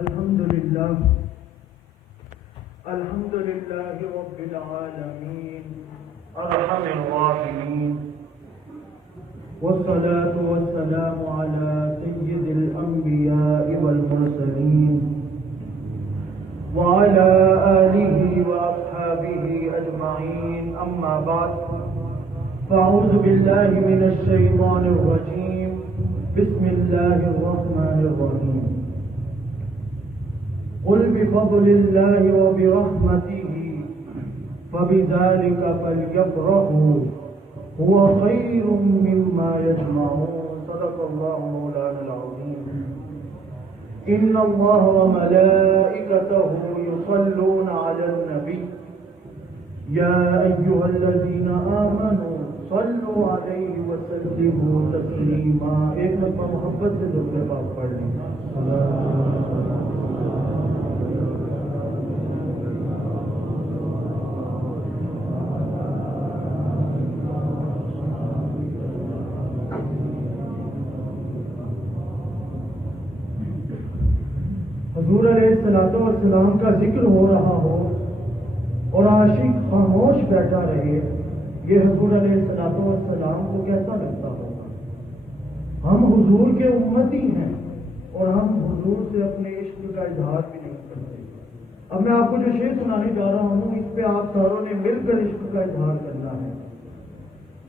الحمد لله رب العالمين ارحم الراحمين والصلاة والسلام على سيد الأنبياء والمرسلين وعلى آله وأصحابه أجمعين أما بعد فأعوذ بالله من الشيطان الرجيم بسم الله الرحمن الرحيم قل بفضل الله وبرحمته فبذلك فليفرحوا هو خير مما يجمعون صدق الله مولانا العظيم إن الله وملائكته يصلون على النبي يا أيها الذين آمنوا صلوا عليه وسلموا تسليما ایک مرتبہ محبت سے درود پاک پڑھ لیں حضور علیہ السلام کا ذکر ہو رہا ہو اور عاشق خاموش بیٹھا رہے، یہ حضور علیہ السلام کو کیسا لگتا ہوگا؟ ہم حضور کے امتی ہیں اور ہم حضور سے اپنے عشق کا اظہار بھی نہیں کرتے۔ اب میں آپ کو جو شعر سنانے جا رہا ہوں، اس پہ آپ ساروں نے مل کر عشق کا اظہار کرنا ہے۔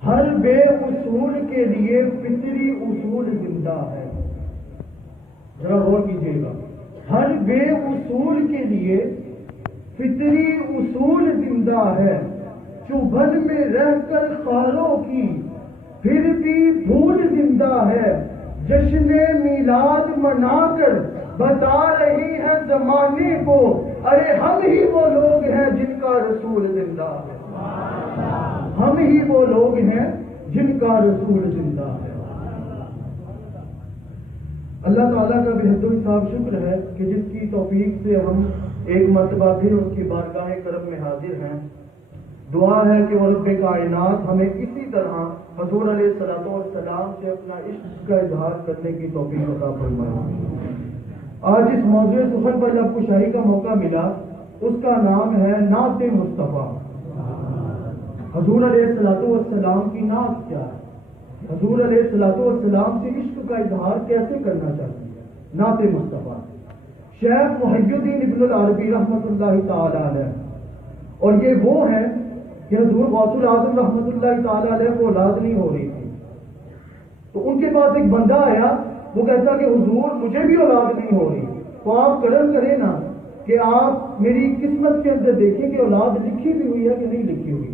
ہر بے اصول کے لیے فطری اصول زندہ ہے، ذرا غور کیجیے گا۔ ہر بے اصول کے لیے فطری اصول زندہ ہے، چبھن میں رہ کر خاروں کی پھر بھی پھول زندہ ہے، جشن میلاد منا کر بتا رہی ہے زمانے کو، ارے ہم ہی وہ لوگ ہیں جن کا رسول زندہ ہے، ہم ہی وہ لوگ ہیں جن کا رسول زندہ ہے۔ اللہ تعالیٰ کا بہت صاحب شکر ہے کہ جس کی توفیق سے ہم ایک مرتبہ پھر اس کی بارگاہ کرم میں حاضر ہیں۔ دعا ہے کہ وہ رب کائنات ہمیں اسی طرح حضور علیہ السلام سے اپنا عشق کا اظہار کرنے کی توفیق عطا فرمائے۔ آج اس موضوع سخن پر جب کشائی کا موقع ملا، اس کا نام ہے نعت مصطفیٰ۔ حضور علیہ السلام کی نعت کیا ہے؟ حضور علیہ السلام سے عشق کا اظہار کیسے کرنا چاہتی ہے؟ نعت مصطفیٰ۔ شیخ محی الدین ابن العربی رحمۃ اللہ تعالی علیہ، اور یہ وہ ہیں کہ حضور غوث الاعظم رحمۃ اللہ تعالی علیہ کو اولاد نہیں ہو رہی تھی، تو ان کے پاس ایک بندہ آیا، وہ کہتا کہ حضور مجھے بھی اولاد نہیں ہو رہی، تو آپ کرم کریں نا کہ آپ میری قسمت کے اندر دیکھیں کہ اولاد لکھی بھی ہوئی ہے کہ نہیں لکھی ہوئی۔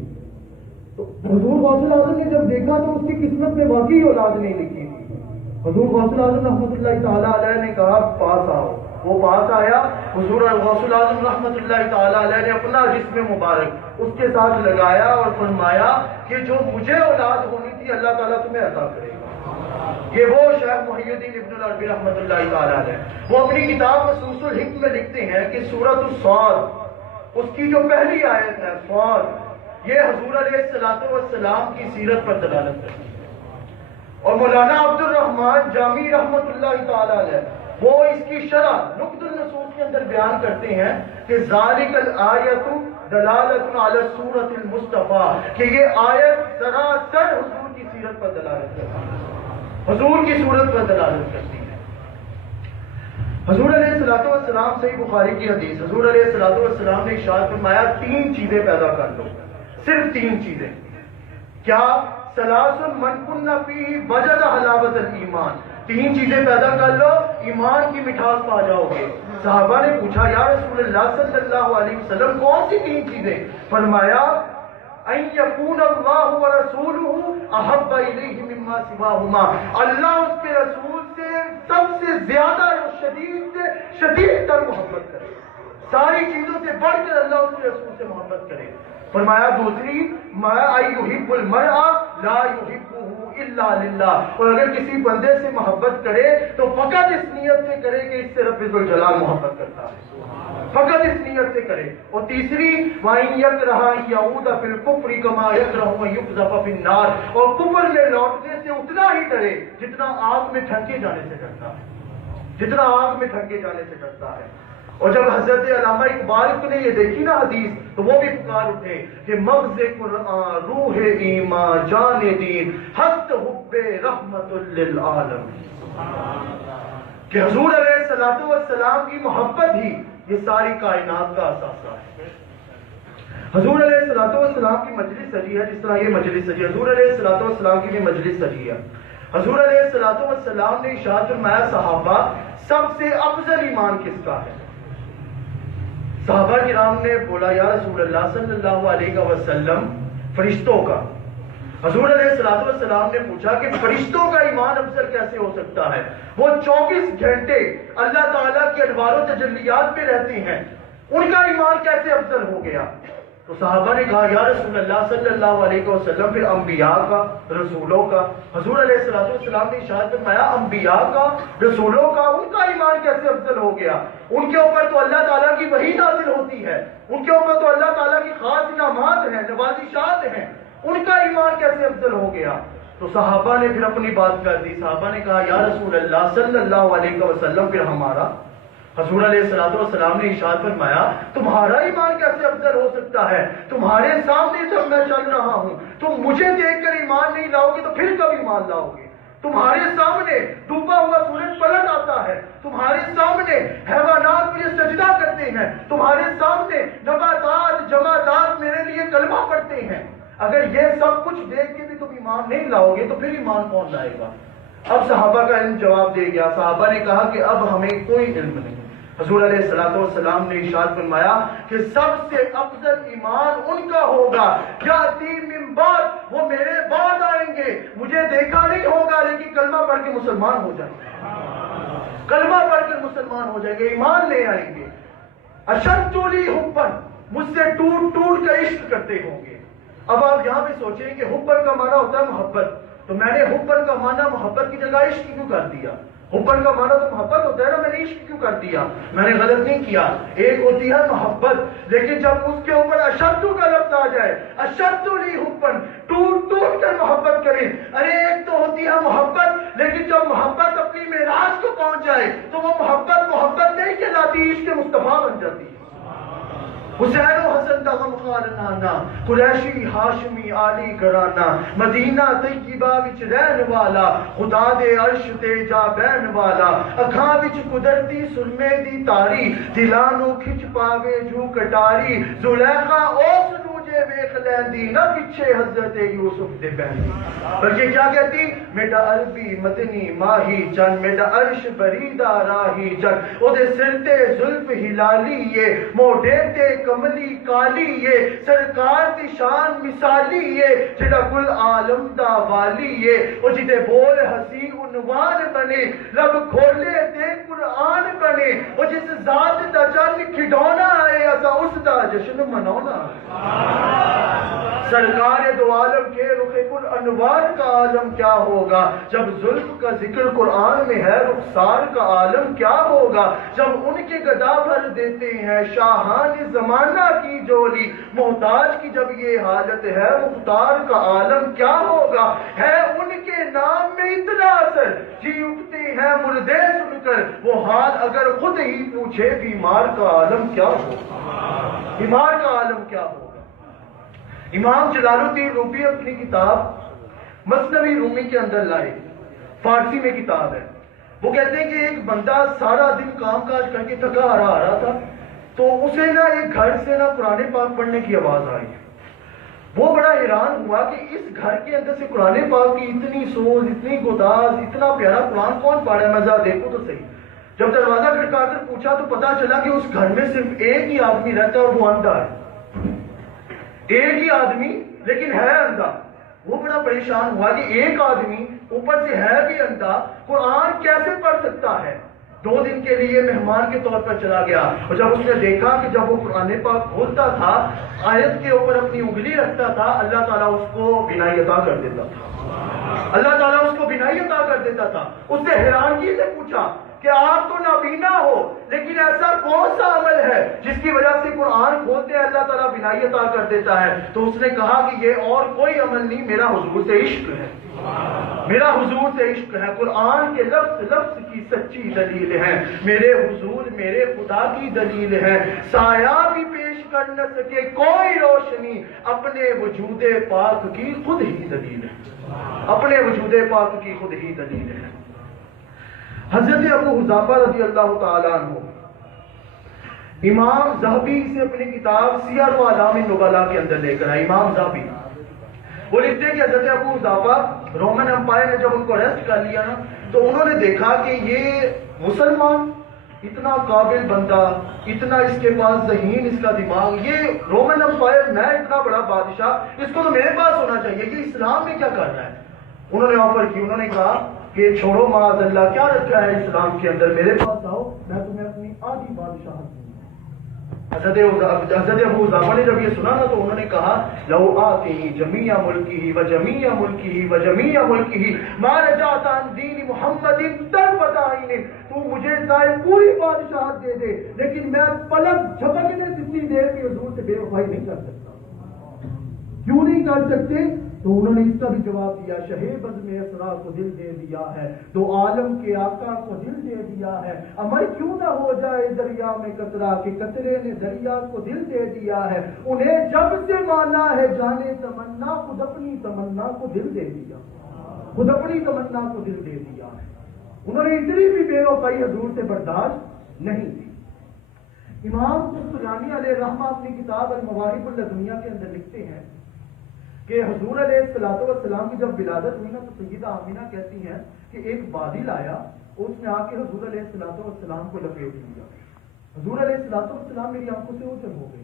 تو حضور غوث الاعظم نے جب دیکھا تو اس کی قسمت میں واقعی اولاد نہیں لکھی تھی۔ حضور غوث الاعظم رحمۃ اللہ تعالی علیہ نے کہا پاس آؤ، وہ پاس آیا۔ حضور غوث الاعظم رحمۃ اللہ تعالی علیہ نے اپنا جسم مبارک اس کے ساتھ لگایا اور فرمایا کہ جو مجھے اولاد ہونی تھی اللہ تعالیٰ تمہیں عطا کرے گا۔ یہ وہ شیخ محی الدین ابن العربی رحمۃ اللہ تعالی علیہ، وہ اپنی کتاب مصوص الحکم میں لکھتے ہیں کہ سورۃ الصاد اس کی جو پہلی آیت ہے صاد، یہ حضور علیہ السلام کی سیرت پر دلالت کرتی ہے۔ اور مولانا عبد الرحمن جامی رحمۃ اللہ تعالی علیہ، وہ اس کی شرح نقد النصوص کے اندر بیان کرتے ہیں کہ ذالک الآیۃ دلالۃ علی سورۃ المصطفیٰ، کہ یہ آیت سراسر حضور کی سیرت پر دلالت کرتی ہے، حضور کی صورت پر دلالت کرتی ہے۔ حضور علیہ السلام صحیح بخاری کی حدیث، حضور علیہ السلام نے ارشاد فرمایا 3 چیزیں پیدا کر لو، صرف 3 چیزیں۔ کیا؟ ثلاث من کن فیہ وجد حلاوت الایمان، 3 چیزیں پیدا کر لو ایمان کی مٹھاس پا جاؤ گے۔ صحابہ نے پوچھا یا رسول اللہ صلی اللہ علیہ وسلم کون سی 3 چیزیں؟ فرمایا ان یکون اللہ ورسولہ احب الیہ مما سواہما، اللہ اس کے رسول سے سب سے زیادہ شدید تر محبت کرے، ساری چیزوں سے بڑھ کر اللہ اس کے رسول سے محبت کرے۔ فرمایا دوسری ما یحب المرء لا یحبہ الا للہ، اور اگر کسی بندے سے محبت کرے تو فقط اس نیت سے کرے کہ اس سے رب ذوالجلال محبت کرتا ہے، فقط اس نیت سے کرے۔ اور تیسری وَإِن يَكْرَهَ أَن يَعُودَ فِي الْكُفْرِ كَمَا يَكْرَهُ أَن يُقْذَفَ فِي النَّارِ، اور کفر میں لوٹنے سے اتنا ہی ڈرے جتنا آگ میں پھینکے جانے سے ڈرتا ہے۔ جتنا آگ میں پھینکے جانے سے ڈرتا ہے۔ اور جب حضرت علامہ اقبال کو نے یہ دیکھی نا حدیث، تو وہ بھی پکار اٹھے کہ مغز قرآن روح ایمان جان دین ہست حب رحمت للعالم، کہ حضور علیہ الصلوۃ والسلام کی محبت ہی یہ ساری کائنات کا اثاثہ ہے۔ حضور علیہ الصلوۃ والسلام کی مجلس سجی ہے، جس طرح یہ مجلس سجی ہے، حضور علیہ الصلوۃ والسلام کی بھی مجلس سجی ہے۔ حضور علیہ الصلوۃ والسلام نے ارشاد فرمایا صحابہ سب سے افضل ایمان کس کا ہے؟ صحابہ کرام نے بولا یا رسول اللہ صلی اللہ علیہ وسلم فرشتوں کا۔ حضور علیہ الصلوۃ والسلام نے پوچھا کہ فرشتوں کا ایمان افضل کیسے ہو سکتا ہے؟ وہ 24 گھنٹے اللہ تعالیٰ کے انوار و تجلیات میں رہتے ہیں، ان کا ایمان کیسے افضل ہو گیا؟ تو صحابہ نے کہا یا رسول اللہ صلی اللہ علیہ وسلم پھر انبیاء کا، رسولوں کا۔ حضور علیہ الصلوۃ والسلام نے ارشاد فرمایا انبیاء کا، رسولوں کا، ان کا ایمان کیسے افضل ہو گیا؟ ان کے اوپر تو اللہ تعالیٰ کی وحی نازل ہوتی ہے، ان کے اوپر تو اللہ تعالیٰ کی خاص انعامات ہیں، نوازشات ہیں، ان کا ایمان کیسے افضل ہو گیا؟ تو صحابہ نے پھر اپنی بات کر دی۔ صحابہ نے کہا یا رسول اللہ صلی اللہ علیہ وسلم پھر ہمارا۔ حضور علیہ الصلوۃ والسلام نے ارشاد فرمایا تمہارا ایمان کیسے افضل ہو سکتا ہے؟ تمہارے سامنے جب میں چل رہا ہوں تم مجھے دیکھ کر ایمان نہیں لاؤ گے تو پھر کب ایمان لاؤ گے؟ تمہارے سامنے ڈوبا ہوا سورج پلٹ آتا ہے، تمہارے سامنے حیوانات مجھے سجدہ کرتے ہیں، تمہارے سامنے نباتات جمادات میرے لیے کلمہ پڑھتے ہیں، اگر یہ سب کچھ دیکھ کے بھی تم ایمان نہیں لاؤ گے تو پھر ایمان کون لائے گا؟ اب صحابہ کا علم جواب دے گیا۔ صحابہ نے کہا کہ اب ہمیں کوئی علم نہیں۔ حضور علیہ الصلوۃ والسلام نے ارشاد فرمایا کہ سب سے افضل ایمان ان کا ہوگا یاتی من بعد، وہ میرے بعد آئیں گے، مجھے دیکھا نہیں ہوگا لیکن کلمہ پڑھ کے مسلمان ہو جائیں گے، کلمہ پڑھ کر مسلمان ہو جائیں گے، ایمان لے آئیں گے۔ اشد لی حبن، مجھ سے ٹوٹ ٹوٹ کر عشق کرتے ہوں گے۔ اب آپ یہاں پہ سوچیں کہ حبن کا معنی ہوتا ہے محبت، تو میں نے حبن کا معنی محبت کی جگہ عشق کیوں کر دیا؟ حبن کا معنی تو محبت ہوتا ہے نا، میں نے عشق کیوں کر دیا؟ میں نے غلط نہیں کیا، ایک ہوتی ہے محبت، لیکن جب اس کے اوپر اشد کا لفظ آ جائے، اشد لی حبن، ٹوٹ ٹوٹ کر محبت کریں، ارے ایک تو ہوتی ہے محبت، لیکن جب محبت اپنی معراج کو پہنچ جائے تو وہ محبت نہیں کہلاتی، عشق مصطفیٰ بن جاتی ہے۔ حسین و حسن دا غم خارنانا، قریشی ہاشمی عالی گرانا، مدینہ طیبہ وچ رہن والا، خدا دے عرش تے جا بہن والا، اکھاں وچ قدرتی سرمے دی تاری، دلانو کھچ پاوے جو کٹاری، زلیخا اس نوجے ویخ لیندی نہ پیچھے حضرت یوسف دے بہن، بلکہ کیا کہتی؟ میڈا عربی مدنی ماہی جن، میڈا عرش بریدہ راہی جن، او دے سر تے زلف ہلالی یہ، موڈے تے کملی کالی یہ، سرکار دی شان مثالی یہ، جڑا کل عالم دا والی یہ، او جدے بول ہسی عنوان بنے، لب کھولے تے قرآن بنے، او جس ذات دا جن کھڈونا ہے اسا اس دا جشن منونا۔ سرکار دو عالم کے رخ کل انوار کا عالم کیا ہوگا؟ جب زلف کا ذکر قرآن میں ہے رخسار کا عالم کیا ہوگا؟ جب ان کے گدا بھر دیتے ہیں شاہان زمانہ کی جولی، محتاج کی جب یہ حالت ہے مختار کا عالم کیا ہوگا؟ ہے ان کے نام میں اتنا اثر، جی اٹھتے ہیں مردے سن کر، وہ حال اگر خود ہی پوچھے بیمار کا عالم کیا ہوگا؟ بیمار کا عالم کیا ہوگا؟ امام جلال الدین رومی اپنی کتاب مثنوی رومی کے اندر لائے، فارسی میں کتاب ہے، وہ کہتے ہیں کہ ایک بندہ سارا دن کام کاج کر کے تھکا آ رہا تھا، تو اسے نہ ایک گھر سے نہ قرآن پاک پڑھنے کی آواز آئی۔ وہ بڑا حیران ہوا کہ اس گھر کے اندر سے قرآن پاک کی اتنی سوز، اتنی گداز، اتنا پیارا قرآن کون پڑھ رہا ہے؟ میں ذرا دیکھوں تو صحیح۔ جب دروازہ کھٹکا کر پوچھا تو پتا چلا کہ اس گھر میں صرف ایک ہی آدمی رہتا ہے اور وہ اندھا ہے، ایک ہی آدمی لیکن ہے اندھا۔ وہ بڑا پریشان ہوا کہ ایک آدمی اوپر سے ہے بھی اندھا، قرآن کیسے پڑھ سکتا ہے؟ 2 دن کے لیے مہمان کے طور پر چلا گیا، اور جب اس نے دیکھا کہ جب وہ قرآن پاک کھولتا تھا، آیت کے اوپر اپنی انگلی رکھتا تھا، اللہ تعالیٰ اس کو بینائی عطا کر دیتا تھا۔ اللہ تعالیٰ اس کو بینائی عطا کر دیتا تھا. اس نے حیرانگی سے پوچھا کہ آپ تو نابینا ہو لیکن ایسا کون سا عمل ہے جس کی وجہ سے قرآن کھولتے ہیں اللہ تعالیٰ بینائی عطا کر دیتا ہے؟ تو اس نے کہا کہ یہ اور کوئی عمل نہیں، میرا حضور سے عشق ہے، میرا حضور سے عشق ہے. قرآن کے لفظ لفظ کی سچی دلیل ہے، میرے حضور میرے خدا کی دلیل ہے. سایہ بھی پیش کر نہ سکے کوئی روشنی، اپنے وجود پاک کی خود ہی دلیل ہے، اپنے وجود پاک کی خود ہی دلیل ہے. حضرت ابو حذافہ رضی اللہ تعالیٰ عنہ، امام ذہبی سے اپنی کتاب سیر و اعلام النبلاء کے اندر لے کر آئے. امام ذہبی وہ لکھتے ہیں کہ حضرت ابو حذافہ رومن امپائر نے جب ان کو ارسٹ کر لیا نا تو انہوں نے دیکھا کہ یہ مسلمان اتنا قابل بندہ، اتنا اس کے پاس ذہین، اس کا دماغ، یہ رومن امپائر، میں اتنا بڑا بادشاہ، اس کو تو میرے پاس ہونا چاہیے، یہ اسلام میں کیا کر رہا ہے؟ انہوں نے آفر کی، انہوں نے کہا کہ چھوڑو معاذ اللہ، کیا رکھا ہے اسلام کے اندر، میرے پاس آؤ، میں تمہیں اپنی آدھی بادشاہت دوں. حضرت ابو حذافہ نے جب یہ سنا نا تو انہوں نے کہا لو آتی جمیع ملکی و جمیع ملکی و جمیع ملکی ما رجعت عن دین محمد طرفۃ عین. تو مجھے ظاہر پوری بادشاہت دے دے لیکن میں پلک جھپکنے جتنی دیر میں حضور سے بے وفائی نہیں کر سکتا. کیوں نہیں کر سکتے؟ تو انہوں نے اس کا بھی جواب دیا، شہیب میں اسرا کو دل دے دیا ہے، تو عالم کے آقا کو دل دے دیا ہے، امر کیوں نہ ہو جائے دریا میں قطرہ کہ قطرے نے دریا کو دل دے دیا ہے. انہیں جب سے مانا ہے جانے تمنا، خود اپنی تمنا کو دل دے دیا، خود اپنی تمنا کو دل دے دیا ہے. انہوں نے اتنی بھی بے وفائی حضور سے برداشت نہیں کی. امام قسطلانی علیہ رحمہ اپنی کتاب المواہب اللدنیہ کے اندر لکھتے ہیں کہ حضور علیہ السلام کی جب ولادت ہوئی نا تو سیدہ آمینہ کہتی ہیں کہ ایک بادل آیا، اس نے آ کے حضور علیہ السلام کو لپیٹ لیا. حضور علیہ السلام میری آنکھوں سے اوجھل ہو گئی.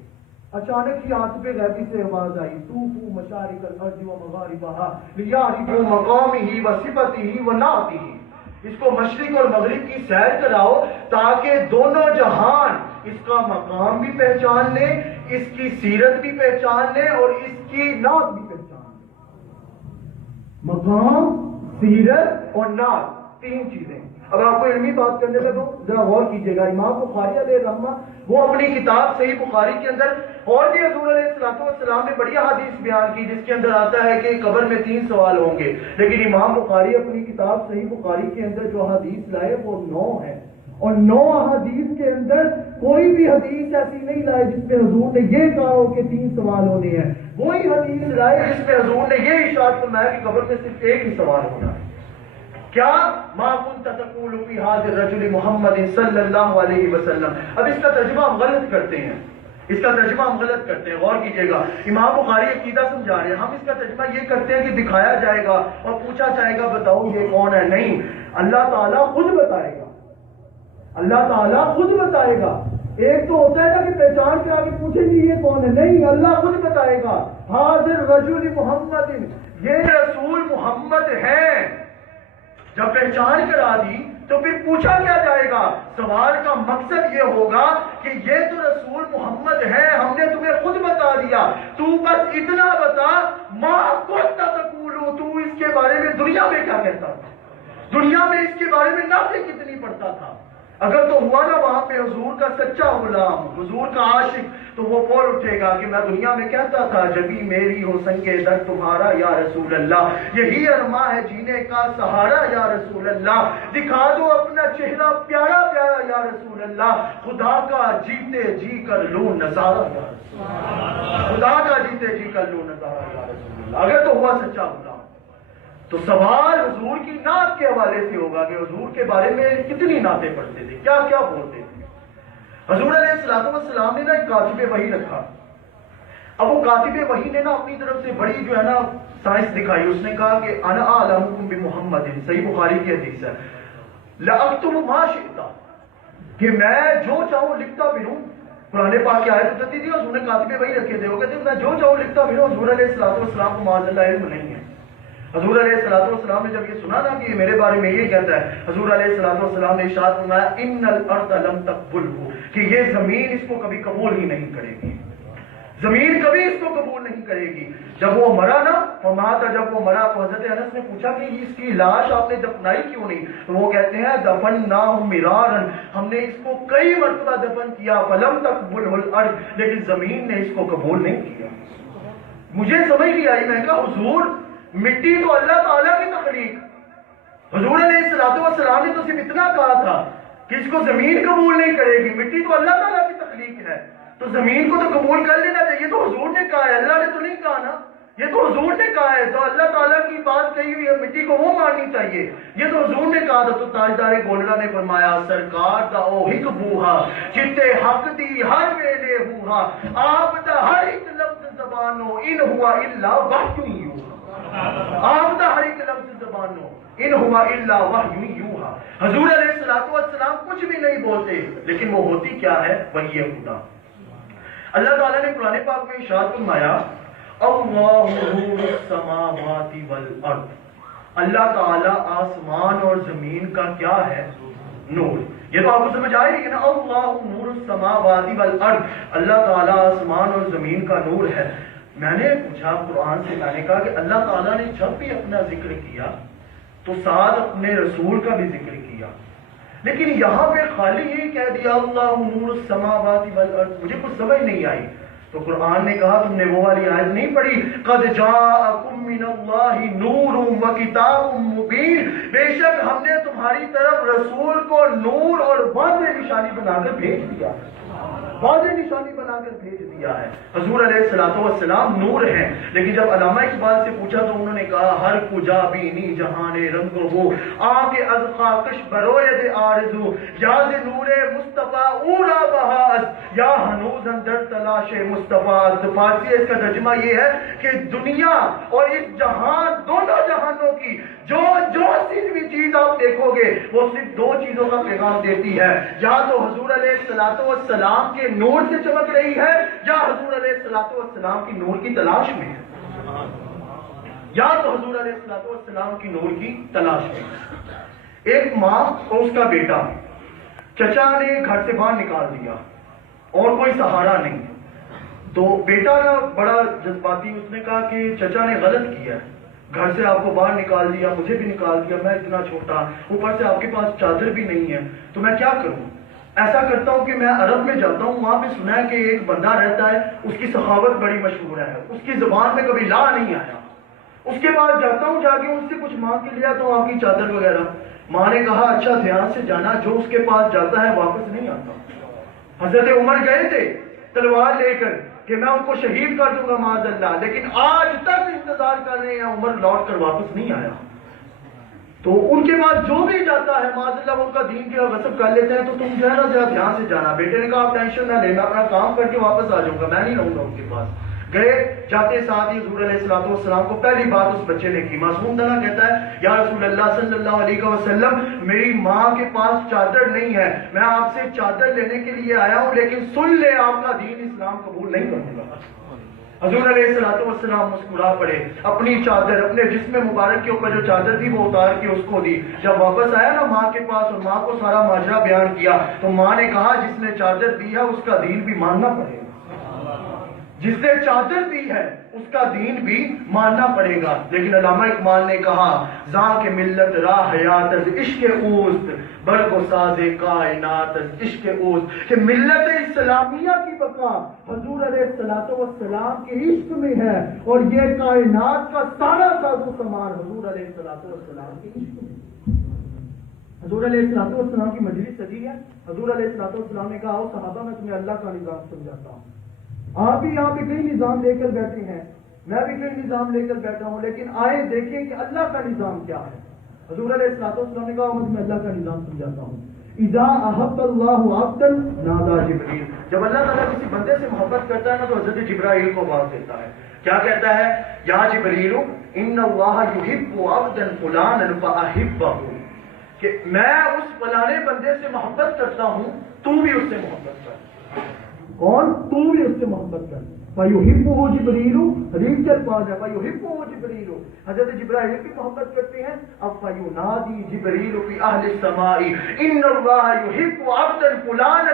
اچانک ہی آصف غیبی سے آواز آئی، طوفوا مشارق الارض ومغاربہا لیعرفوا مقامہ وصفتہ ونعتہ. اس کو مشرق اور مغرب کی سیر کراؤ تاکہ دونوں جہان اس کا مقام بھی پہچان لیں، اس کی سیرت بھی پہچان لیں اور اس کی نعت بھی پہچان لیں. مقام، سیرت اور نعت، تین چیزیں. اب آپ کو علمی بات کرنے میں تو ذرا غور کیجیے گا. امام بخاری علیہ رحمہ وہ اپنی کتاب صحیح بخاری کے اندر اور بھی حضور علیہ السلام نے بڑی حدیث بیان کی جس کے اندر آتا ہے کہ قبر میں 3 سوال ہوں گے، لیکن امام بخاری اپنی کتاب صحیح بخاری کے اندر جو حدیث لائے وہ 9 ہے، اور 9 حدیث کے اندر کوئی بھی حدیث ایسی نہیں لائے جس میں حضور نے یہ کہا ہو کہ 3 سوال ہونے ہیں. وہی حدیث لائے جس میں حضور نے یہ ارشاد فرمایا کہ قبر میں صرف ایک ہی سوال ہونا ہے. کیا؟ ما كنت تقول في هذا الرجل محمد صلی اللہ علیہ وسلم. اب اس کا ترجمہ ہم غلط کرتے ہیں، اس کا ترجمہ ہم غلط کرتے ہیں، غور کیجئے گا. امام بخاری عقیدہ سمجھا رہے ہیں، ہم اس کا ترجمہ یہ کرتے ہیں کہ دکھایا جائے گا اور پوچھا جائے گا بتاؤ یہ کون ہے. نہیں، اللہ تعالیٰ خود بتائے گا، اللہ تعالیٰ خود بتائے گا. ایک تو ہوتا ہے نا کہ پہچان کے آگے پوچھیں گے یہ کون ہے، نہیں، اللہ خود بتائے گا. حاضر رجل محمد، یہ رسول محمد ہے. جب پہچان کرا دی تو پھر پوچھا کیا جائے گا؟ سوال کا مقصد یہ ہوگا کہ یہ تو رسول محمد ہے، ہم نے تمہیں خود بتا دیا، تو بس اتنا بتا ما كنت تقول، تو اس کے بارے میں دنیا میں کیا کہتا تھا، دنیا میں اس کے بارے میں نعتیں کتنی پڑھتا تھا. اگر تو ہوا نا وہاں پہ حضور کا سچا غلام، حضور کا عاشق، تو وہ بول اٹھے گا کہ میں دنیا میں کہتا تھا جبھی میری ہو سنگے در تمہارا یا رسول اللہ، یہی ارماں ہے جینے کا سہارا یا رسول اللہ، دکھا دو اپنا چہرہ پیارا پیارا یا رسول اللہ، خدا کا جیتے جی کر لوں نظارہ یا رسول اللہ، خدا کا جیتے جی کر لوں نظارہ یا رسول اللہ. اگر تو ہوا سچا غلام تو سوال حضور کی نعت کے حوالے سے ہوگا کہ حضور کے بارے میں کتنی نعتیں پڑھتے تھے، کیا کیا بولتے تھے. حضور علیہ السلام نے نا ایک کاتب وحی رکھا. اب وہ کاتب وحی نے نا اپنی طرف سے بڑی جو ہے نا سائنس دکھائی. اس نے کہا کہ انا اعلمکم بمحمد، صحیح بخاری کی حدیث ہے، لاکتب ما شئت، کہ میں جو چاہوں لکھتا پھروں. قرآن پاک کی آیت اترتی تھی، حضور نے کاتب وحی رکھے تھے، وہ کہتے ہیں میں جو چاہوں لکھتا پھروں. حضور علیہ السلام کو معاذ اللہ علم نہیں ہے. حضور علیہ السلام نے جب یہ سنا نا کہ یہ میرے بارے میں یہ کہتا ہے، حضور علیہ السلام نے ارشاد فرمایا ان الارض لم تقبلہ، کہ یہ زمین اس کو کبھی قبول ہی نہیں کرے گی، زمین کبھی اس کو قبول نہیں کرے گی. جب وہ مرا نا فمات، جب وہ مرا تو حضرت انس نے پوچھا کہ اس کی لاش آپ نے دفنائی کیوں نہیں؟ تو وہ کہتے ہیں دفناہ مرارا، ہم نے اس کو کئی مرتبہ دفن کیا، فلم تقبلہ الارض، لیکن زمین نے اس کو قبول نہیں کیا۔ مجھے سمجھ نہیں آئی، میں کہا حضور مٹی تو اللہ تعالیٰ کی تخلیق، حضور علیہ السلام نے تو صرف اتنا کہا تھا کہ اس کو زمین قبول نہیں کرے گی، مٹی تو اللہ تعالیٰ کی تخلیق ہے، تو زمین کو تو قبول کر لینا چاہیے۔ تو حضور نے کہا ہے، اللہ نے تو نہیں کہا نا، یہ تو حضور نے کہا ہے، تو اللہ تعالیٰ کی بات کہی ہوئی ہے، مٹی کو وہ ماننی چاہیے، یہ تو حضور نے کہا تھا۔ تو تاجدار گولڑا نے فرمایا سرکار دا او ہک بوہا جتے حق دی ہر ویلے ہوا، آپ دا ہر ایک لفظ زبانو ان ہوا الا وحی یوہا، آپ دا ہر ایک لفظ زبانو ان ہوا الا وحی یوہا۔ حضور علیہ السلام کچھ بھی نہیں بولتے، لیکن وہ ہوتی کیا ہے؟ وحی خدا۔ اللہ تعالیٰ نے قرآن پاک میں ارشاد فرمایا اللہ نور السماوات والارض، اللہ تعالیٰ آسمان اور زمین کا کیا ہے؟ نور۔ یہ تو آپ کو سمجھ آئے گی نا، اللہ نور السماوات والارض، اللہ تعالیٰ آسمان اور زمین کا نور ہے۔ میں نے پوچھا قرآن سے، میں نے کہا کہ اللہ تعالیٰ نے جب بھی اپنا ذکر کیا تو ساتھ اپنے رسول کا بھی ذکر کیا، لیکن یہاں پہ خالی یہ کہہ دیا اللہ نور السماوات والارض، مجھے کچھ سمجھ نہیں آئی۔ تو قرآن نے کہا تم نے وہ والی آیت نہیں پڑھی قد جاءکم من اللہ نور وکتاب مبین، بے شک ہم نے تمہاری طرف رسول کو نور اور واضح نشانی بنا کر بھیج دیا، واضح نشانی بنا کر بھیج دیا ہے۔ حضور علیہ السلام نور ہیں، لیکن جب علامہ اقبال سے پوچھا تو انہوں نے کہا ہر کجا بینی جہان رنگ ہو آگے از خاکش بروید آرزو، یاز نور مصطفیٰ اورا بہاس یا ہنوز اندر تلاش مصطفیٰ۔ فارسی اس کا ترجمہ یہ ہے کہ دنیا اور اس جہان، دونوں جہانوں کی جو صرف بھی چیز آپ دیکھو گے وہ صرف دو چیزوں کا پیغام دیتی ہے، یا تو حضور علیہ السلام کے نور سے چمک رہی ہے، یا حضور علیہ السلام کی نور کی تلاش میں ہے، یا تو حضور علیہ السلام کی نور کی تلاش میں۔ ایک ماں اور اس کا بیٹا، چچا نے گھر سے باہر نکال دیا اور کوئی سہارا نہیں، تو بیٹا نا بڑا جذباتی، اس نے کہا کہ چچا نے غلط کیا ہے، گھر سے آپ کو باہر نکال دیا، مجھے بھی نکال دیا، میں اتنا چھوٹا، اوپر سے آپ کے پاس چادر بھی نہیں ہے، تو میں کیا کروں؟ ایسا کرتا ہوں کہ میں عرب میں جاتا ہوں، وہاں پہ سنا ہے کہ ایک بندہ رہتا ہے، اس کی سخاوت بڑی مشہور ہے، اس کی زبان میں کبھی لا نہیں آیا، اس کے پاس جاتا ہوں، جا کے اس سے کچھ مانگ کے لیا تو آپ کی چادر وغیرہ۔ ماں نے کہا اچھا دھیان سے جانا، جو اس کے پاس جاتا ہے واپس نہیں آتا۔ حضرت عمر گئے تھے تلوار لے کر کہ میں ان کو شہید کر دوں گا معاذ اللہ، لیکن آج تک انتظار کر رہے ہیں، عمر لوٹ کر واپس نہیں آیا۔ تو ان کے بعد جو بھی جاتا ہے معاذ اللہ وہ ان کا دین جو ہے غصب کر لیتے ہیں، تو تم جو ہے نا ذرا دھیان سے جانا۔ بیٹے نے کہا آپ ٹینشن نہ لیں، میں اپنا کام کر کے واپس آ جاؤں گا، میں نہیں رہوں گا ان کے پاس۔ گئے، جاتے ساتھ ہی حضور علیہ السلام کو پہلی بات اس بچے نے کی، معصوم تھا نا، کہتا ہے یا رسول اللہ صلی اللہ علیہ وسلم میری ماں کے پاس چادر نہیں ہے، میں آپ سے چادر لینے کے لیے آیا ہوں، لیکن سن لے آپ کا دین اسلام قبول نہیں کروں گا۔ حضور علیہ السلام مسکرا پڑے، اپنی چادر اپنے جسم مبارک کے اوپر جو چادر تھی وہ اتار کے اس کو دی۔ جب واپس آیا نا ماں کے پاس اور ماں کو سارا ماجرا بیان کیا تو ماں نے کہا جس نے چادر دی ہے اس کا دین بھی ماننا پڑے گا، جس نے چادر دی ہے اس کا دین بھی ماننا پڑے گا۔ لیکن علامہ اقبال نے کہا زاں کے ملت راہ حیات از عشق اوست، برق و ساز کائنات از عشق اوست، کہ ملت اسلامیہ کی بقا حضور علیہ السلام کے عشق میں ہے، اور یہ کائنات کا سارا ساز و سامان حضور علیہ السلام کے عشق میں۔ حضور علیہ السلام کی مجلس سجی ہے، حضور علیہ السلام نے کہا صحابہ میں تمہیں اللہ کا نظام سمجھاتا ہوں، آپ بھی یہاں پہ کئی نظام لے کر بیٹھے ہیں، میں بھی کئی نظام لے کر بیٹھا ہوں، لیکن آئے دیکھیں کہ اللہ کا نظام کیا ہے۔ حضور علیہ السلام نے کہا میں تمہیں اللہ کا نظام سمجھاتا ہوں۔ اذا احب اللہ عبدا نادى جبریل، جب اللہ تعالیٰ کسی بندے سے محبت کرتا ہے نا تو حضرت جبرائیل کو آواز دیتا ہے، کیا کہتا ہے؟ یا جبریل ان اللہ یحب عبدا فلانا فاحبہ، کہ میں اس فلانے بندے سے محبت کرتا ہوں، تو بھی اس سے محبت کر۔ کون؟ تو بھی اس سے محبت کر۔ فَيُحِبُّهُ جِبْرِيلُ، حدیث کے الفاظ ہے فَيُحِبُّهُ جِبْرِيلُ، حضرت جبرائیل بھی محبت کرتے ہیں۔ اب فَيُنَادِي جِبْرِيلُ فِي أَهْلِ السَّمَاءِ إِنَّ اللَّهَ يُحِبُّ عَبْدًا فُلَانًا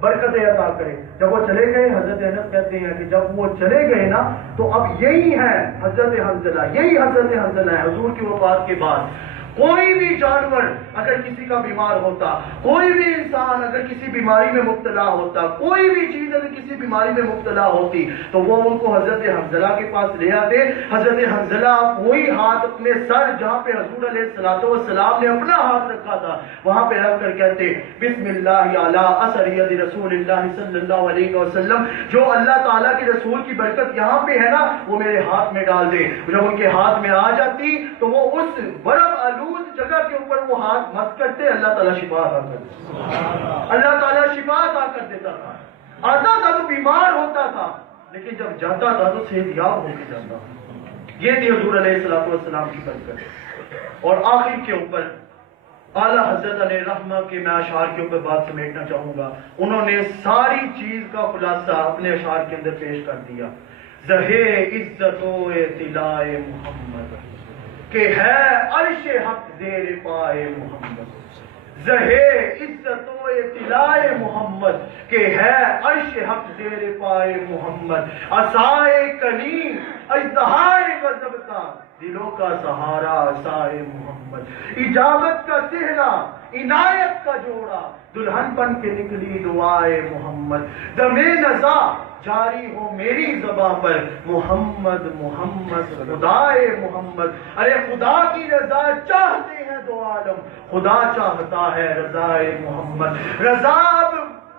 برکتیں عطا کرے. جب وہ چلے گئے حضرت انس کہتے ہیں کہ جب وہ چلے گئے نا تو اب یہی ہے حضرت حنظلہ، یہی حضرت حنظلہ ہے. حضور کی وفات کے بعد کوئی بھی جانور اگر کسی کا بیمار ہوتا، کوئی بھی انسان اگر کسی بیماری میں مبتلا ہوتا، کوئی بھی چیز اگر کسی بیماری میں مبتلا ہوتی تو وہ ان کو حضرت حنظلہ کے پاس لے آتے. حضرت حنظلہ وہی ہاتھ اپنے سر جہاں پہ حضور علیہ السلام نے اپنا ہاتھ رکھا تھا وہاں پہ رکھ کر کہتے بسم اللہ علی اثر ید رسول اللہ صلی اللہ علیہ وسلم، جو اللہ تعالیٰ کے رسول کی برکت یہاں پہ ہے نا وہ میرے ہاتھ میں ڈال دے. جب ان کے ہاتھ میں آ جاتی تو وہ اس برف آلود جگہ کے اوپر وہ ہاتھ مس کرتے، اللہ تعالیٰ شفا عطا کر دیتا، اللہ تعالیٰ شفا عطا کر دیتا تھا. آتا تھا تو بیمار ہوتا تھا لیکن جب جاتا تھا تو صحت یاب ہو کے جاتا. یہ تھی حضور علیہ السلام کی برکت. اور آخر کے اوپر اعلیٰ حضرت علیہ رحمہ کے میں اشعار کے اوپر بات سمیٹنا چاہوں گا. انہوں نے ساری چیز کا خلاصہ اپنے اشعار کے اندر پیش کر دیا. زہے عزت و اطلاع محمد کہ ہے عرش حق زیر پائے محمد. زہے عزت و اطلاع محمد کہ ہے عرش حق زیر پائے محمد. عصائے کنیم اژدہائے غضب کا دلوں کا سہارا عصائے محمد. اجابت کا صحرا عنایت کا جوڑا دلہن بن کے نکلی دعائے محمد. دم نزا جاری ہو میری زباں پر محمد محمد خدائے محمد. ارے خدا کی رضا چاہتے ہیں دو عالم، خدا چاہتا ہے رضائے محمد. رضا اب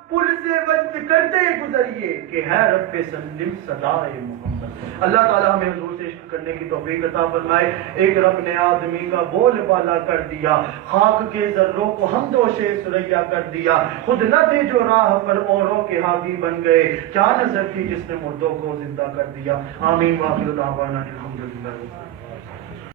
پل سے وجد کرتے گزریے کہ ہے رب سلم صدائے محمد. اللہ تعالیٰ ہمیں حضور سے عشق کرنے کی توفیق عطا فرمائے. ایک رب نے آدمی کا بول بالا کر دیا، خاک کے ذروں کو حمدوش سریا کر دیا. خود نہ تھے جو راہ پر اوروں کے ہادی بن گئے، کیا نظر تھی جس نے مردوں کو زندہ کر دیا. آمین. واخر دعوانا الحمدللہ.